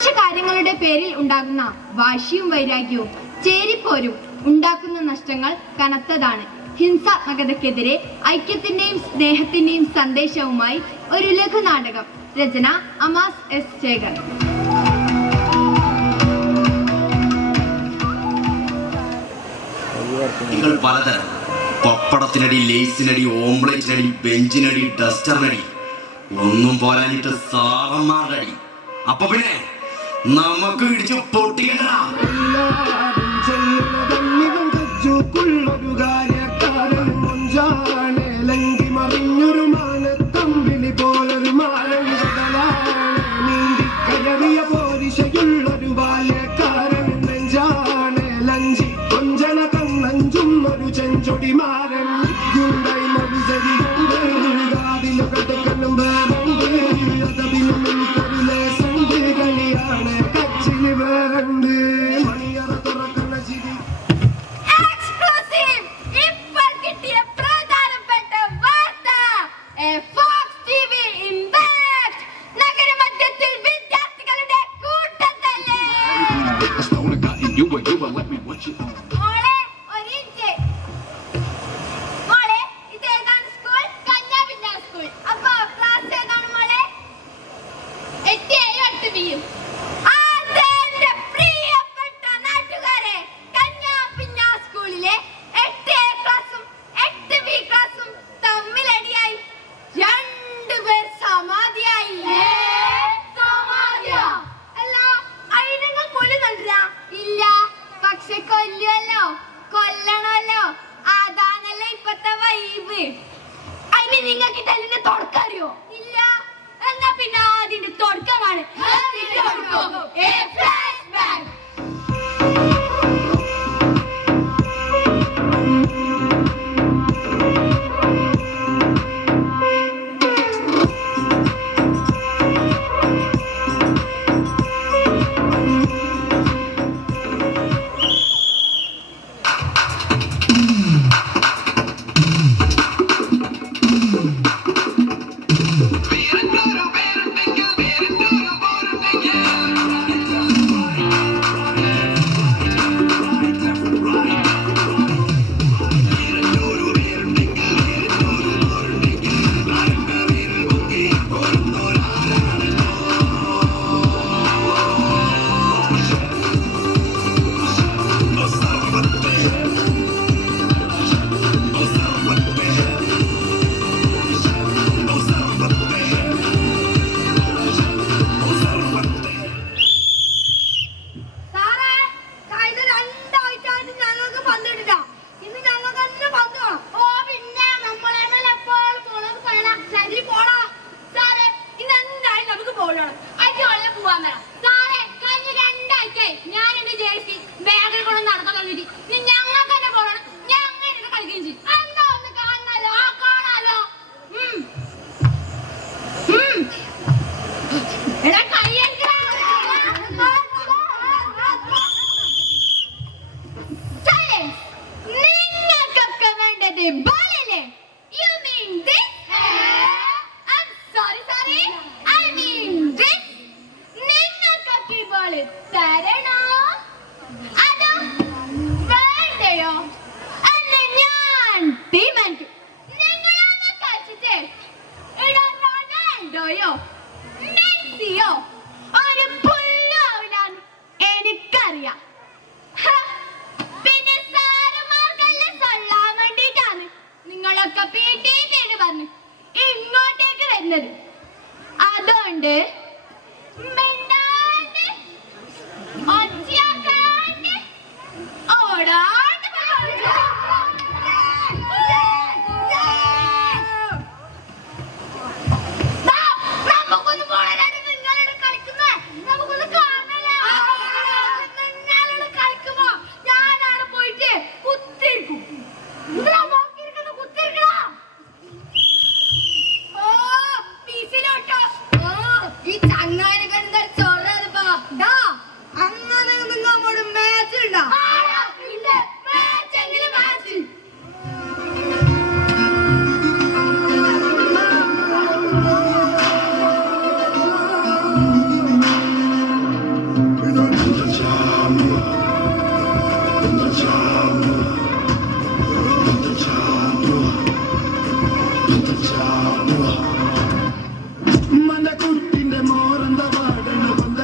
കാര്യങ്ങളുടെ പേരിൽ ഉണ്ടാകുന്ന വാശിയും വൈരാഗ്യവും ചേരിപ്പോരും ഉണ്ടാക്കുന്ന നഷ്ടങ്ങൾ കനത്തതാണ്. ഹിംസാത്മകതയ്ക്കെതിരെ ഐക്യത്തിന്റെയും സ്നേഹത്തിന്റെയും സന്ദേശവുമായി ഒരു ലഘുനാടകം. രചന അമാസ് എസ് ശേഖർ. പലതരം പപ്പടത്തിനടി, ലേസിനടി, ഓംപ്ലേറ്റിനടി, ബെഞ്ചിനടി, ഡസ്റ്ററിനടി, ഒന്നും പോരാഞ്ഞിട്ട് സാറന്മാരുടെ അടി. അപ്പൊ പിന്നെ നമുക്ക് ഇടിച്ചു പൊട്ടിക്കണ്ട. മറിഞ്ഞൊരു മാനത്തമ്പിളി പോലൊരു നീന്തിക്കയറിയ പോരിശയുള്ളൊരു ബാല്യക്കാരൻ നെഞ്ചാണ് ലഞ്ചി കൊഞ്ചന കണ്ണഞ്ചും ഒരു ചെഞ്ചൊടി മാരൻ ഗുണ്ടൈ മൊഴിചരി കാതിലു കടുക്കലും വേറുണ്ട് അതവിനും എനിക്കൊരു ലേസുണ്ട് കളിയാണ് കച്ചിന് വേറുണ്ട് മണിയറ തുറക്കുന്ന ചിരി. കൊല്ലണല്ലോ, അതാണല്ലോ ഇപ്പത്തെ വൈബ്. അതിന് നിങ്ങൾക്ക് ഇതിന്റെ തുടക്കം അറിയോ? ഇല്ല. എന്നാ പിന്നെ അതിന്റെ തുടക്കമാണ് എനിക്കറിയാം. പിന്നെ സാറുമാർക്കെല്ലാം കൊള്ളാൻ വേണ്ടിട്ടാണ് നിങ്ങളൊക്കെ പേര് പറഞ്ഞ് ഇങ്ങോട്ടേക്ക് വരുന്നത്. അതുകൊണ്ട്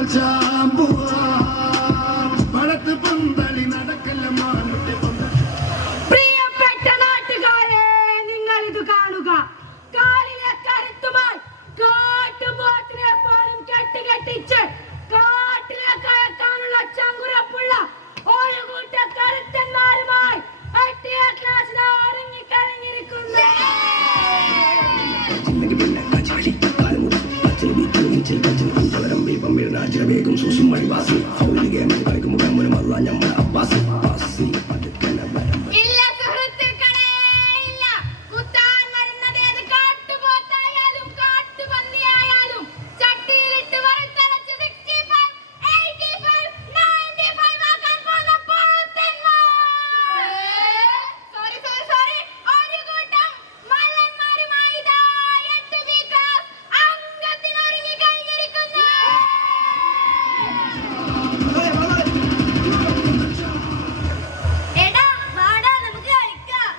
പന്തൽച്ചാൻ പോവാം പടത്ത് പന്തളി നടക്കല്ല മാനുട്ടെ പ്രിയപ്പെട്ട നാട്ടുകാരെ, നിങ്ങൾ ഇത് കാണുക. കാലിലെ കരുത്തുമായി കാട്ടുപോത്തിനെ പോലും കെട്ടിച്ച് കാട്ടിലേക്ക് അയക്കാനുള്ള ചങ്കുറപ്പുള്ള ഒരു കൂട്ട കരുത്തന്മാരുമായി 8ാം ക്ലാസ്സിൽ ഒരുങ്ങിക്കഴിഞ്ഞിരിക്കുന്നു. വേഗം സൂസും വഴിവാസി കളിക്കും മുഖമുല ഞമ്മ അബ്ബാസി ഇല്ല സുഹൃത്തുക്കളെ, ഇല്ല. കുത്താൻ വരുന്നത് ഏത് കാട്ടുപോത്തായാലും കാട്ടുപന്നിയായാലും ചട്ടിയിലിട്ട് വറുത്തരച്ച് 65, 85, 95 ആക്കാൻ പോകുന്ന പോത്തന്മാർ. സോറി. ഒരു കൂട്ടം മല്ലന്മാരുമായി ഇതാ 8B ക്ലാസ് അംഗത്തിനൊരുങ്ങി കഴിഞ്ഞിരിക്കുന്നു. എടാ വാടാ, നമുക്ക് കളിക്കാം.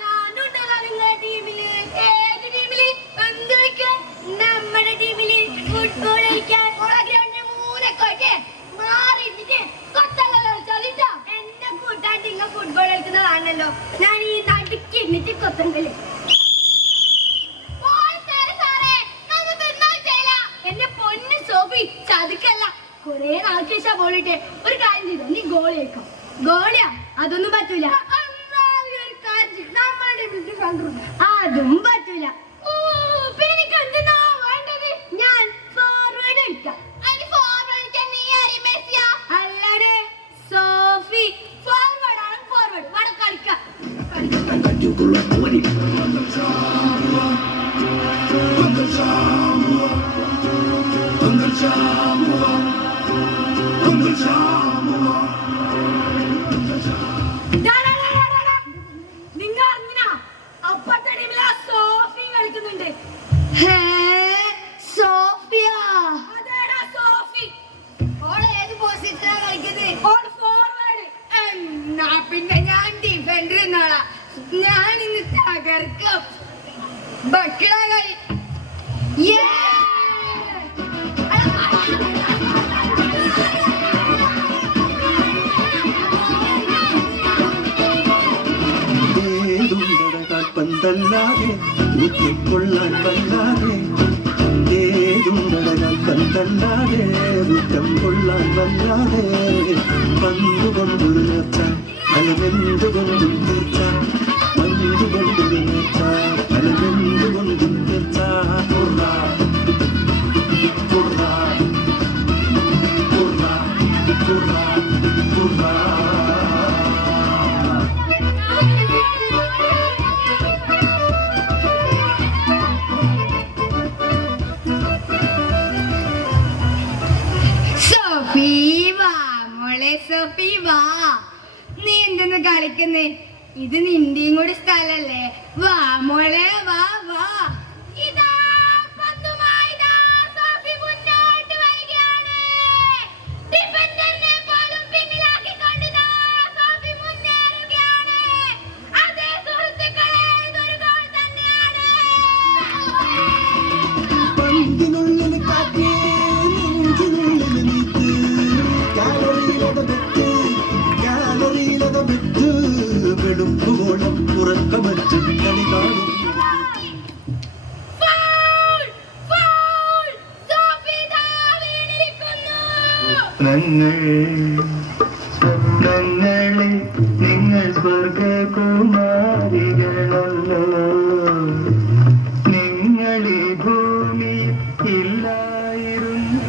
ഞാനുണ്ടല്ലോ നിങ്ങളുടെ ടീമില്. ഏത് ടീമില്? എന്ത് കളിക്കാൻ? നമ്മുടെ ടീമില് ഫുട്ബോൾ കളിക്കാൻ. ഗ്രൗണ്ടിന്റെ മൂലക്കൊക്കെ മാറിയിട്ട് കൊത്തല്ല കളിച്ചോളിട്ടോ. എന്നെ കൂട്ടാൻ നിങ്ങൾ ഫുട്ബോൾ കളിക്കുന്നതാണല്ലോ. ഞാൻ ഈ നടുക്കി എന്നിട്ട് കൊത്തണ്ടല്ലേ. എന്റെ പൊന്ന് സോഫി, ചതുക്കല്ല. കൊറേ നാൾക്ക് ശേഷം ബോളിട്ടെ. ഒരു കാര്യം ചെയ്തോ, നീ ഗോളി വെക്കാം. ഗോളിയാ? അതൊന്നും പറ്റൂല. അതും പറ്റൂല. പിന്നെ എനിക്ക് എന്തിനാ വേണ്ടത്? ഞാൻ ഫോർവേഡ് കളിക്കാം. അല്ലാതെ സോഫി ഫോർവേഡ് ആണ്. ഫോർവേഡ് വേണം കളിക്കാം. നിങ്ങൾ അറിഞ്ഞാ അപ്പത്തെ ടീമിൽ ആ സോഫി കളിക്കുന്നുണ്ട്. സോഫിയ? അതേടാ സോഫി. ഓള് ഏത് പൊസിഷനാ കളിക്കുന്നത്? All forward. എന്നാ പിന്നെ ഞാൻ ഡിഫൻഡർ എന്നോളാ. ഞാൻ ഇന്ന് തകർക്കും. ബക്കിട കളി. പന്തല്ലാതെ ഊറ്റിക്കൊള്ളാൻ വല്ലാതെ ഏതുണ്ടടകൾ പന്തല്ലാതെ ഊറ്റം കൊള്ളാൻ വല്ലാതെ പന്തുകൊണ്ടൊരു നേർച്ച അലവെന്തുകൊണ്ടും തീർച്ച പന്തുകൊണ്ടൊരു നേർച്ച അലവെന്തുകൊണ്ടും തീർച്ച സോഫി വാ മോളെ, സോഫി വാ. നീ എന്തെന്ന് കളിക്കുന്നേ? ഇത് നിന്റെയും കൂടി സ്ഥലല്ലേ. വാ മോളെ, വാ. ഇതാ പന്തുമായി ഇതാ സോഫി മുന്നോട്ട് വരികയാണ്. ഡിഫൻഡറിനെ പോലും പിന്നിലാക്കിക്കൊണ്ട് ഇതാ സോഫി മുന്നേറുകയാണ്. അതേ സുഹൃത്തുക്കളെ, ഇതൊരു ഗോൾ തന്നെയാണ്. പന്തിനുള്ളിൽ കാറ്റ് നെഞ്ചിനുള്ളിൽ നീത്ത് കാലറിയിലത വിട്ട് വെളുപ്പുകോളം ഉറക്കമറ്റ് കളി കാണും. സോഫി ഇതാ വീണിരിക്കുന്നു. സ്വപ്നങ്ങളെ നിങ്ങൾ സ്വർഗകുമാരികളല്ലോ, നിങ്ങളീ ഭൂമി ഇല്ലായിരുന്നു.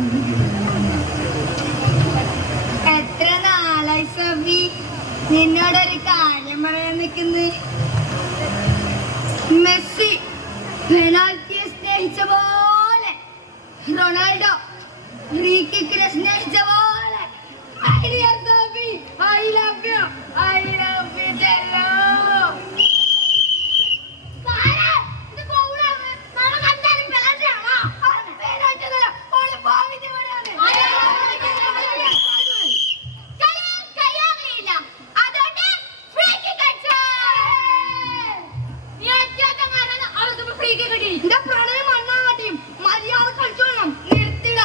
എത്ര നാളായി സോഫി നിന്നോടൊരു കാര്യം പറയാൻ നിൽക്കുന്നു. മെസ്സി പെനാൽറ്റിയെ സ്നേഹിച്ച പോലെ റൊണാൾഡോ ഫ്രീ കിക്കിനെ സ്നേഹിച്ച പോലെ സോഫി ഐ ലവ് യു ചെല്ലോ. മര്യാദ കളിച്ചോളണം. നിർത്തിട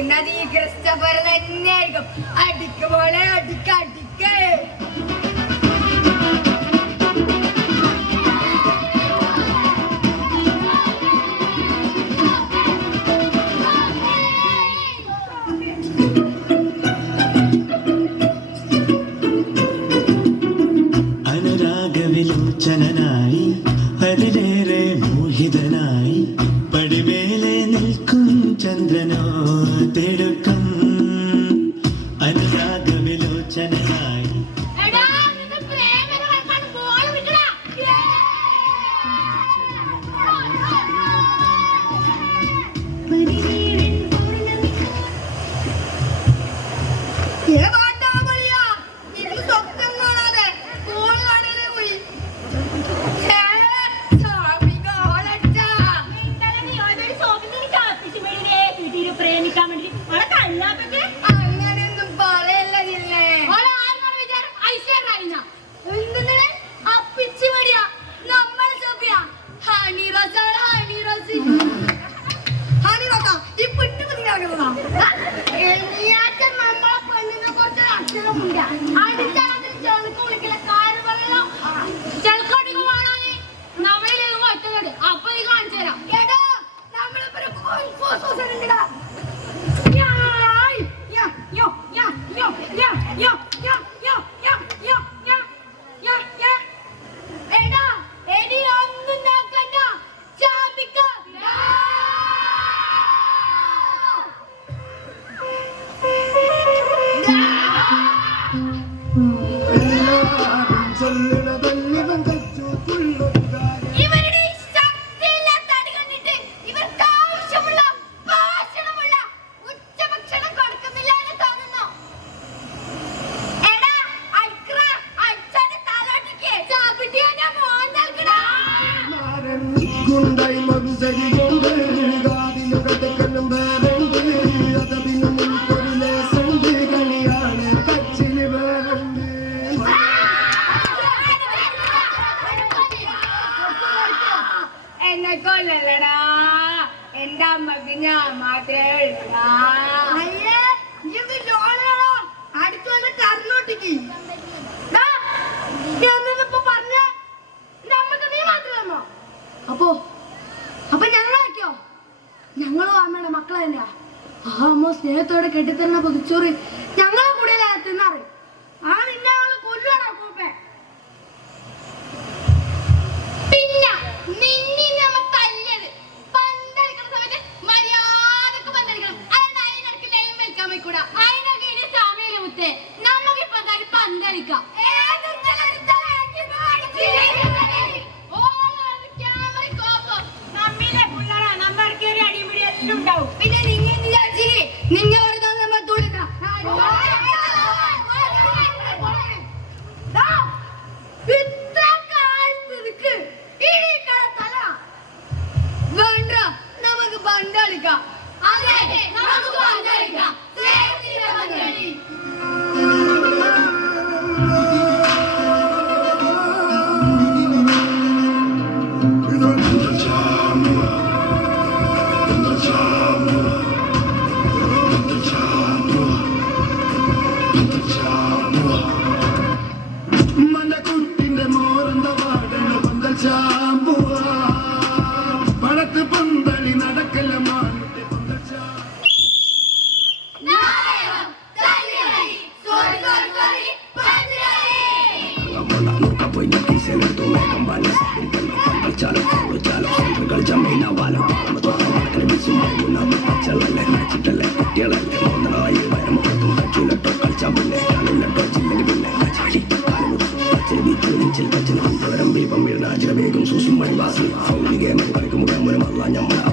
അടിക്കുന്നത് ഈ ക്രിസ്റ്റഫർ തന്നെയായിരിക്കും. അടിക്കുപോലെ അടിക്കേ. അനുരാഗവിലോചനായി അതിലേറെ മോഹിതനായി പടിമേലെ നിൽക്കും ചന്ദ്രനോ തിടുക്കം. അനുരാഗവിലോചനായി കൊല്ലല്ലടാ, എന്റെ അമ്മക്ക് ഞാൻ മാത്രമേ അടുത്ത് വന്ന് കറന്നോട്ടിക്ക് പറഞ്ഞ നമ്മക്ക് നീ മാത്രമോ? അപ്പൊ ഞങ്ങളാക്കിയോ? ഞങ്ങളും അമ്മയുടെ മക്കളെ തന്നെയാ. ആ അമ്മ സ്നേഹത്തോടെ കെട്ടിത്തരുന്ന പൊതിച്ചോറ് ഞങ്ങളെ കൂടെ തിന്നാറ്. ആ നിന്നെ അവള് കൊല്ലുവാടാ കൂപ്പേ. പിന്നെ നിന്നെ നമ്മ തല്ലത് പന്തടിക്കുന്ന സമയത്ത് മര്യാദക്ക് പന്തടിക്കണം. അതായത് അതിനിടയ്ക്ക് നെയ്യും വെൽക്കാൻ വെക്കൂടാ. അതിനൊക്കെ ഇനി സമയം മുത്തേ. നമുക്കിപ്പോ എന്തായാലും പന്തടിക്കാം. പിന്നെ നിങ്ങൾ വെറുതെ നമ്മ തുള്ളിക്കാം. വേണ്ട, നമുക്ക് പന്തളിക്കാം. അതെ, നമുക്ക് പന്തളിക്കാം. വേഗം സൂസും മണിവാസി കളിക്കും മുഖം അല്ല ഞമ്മ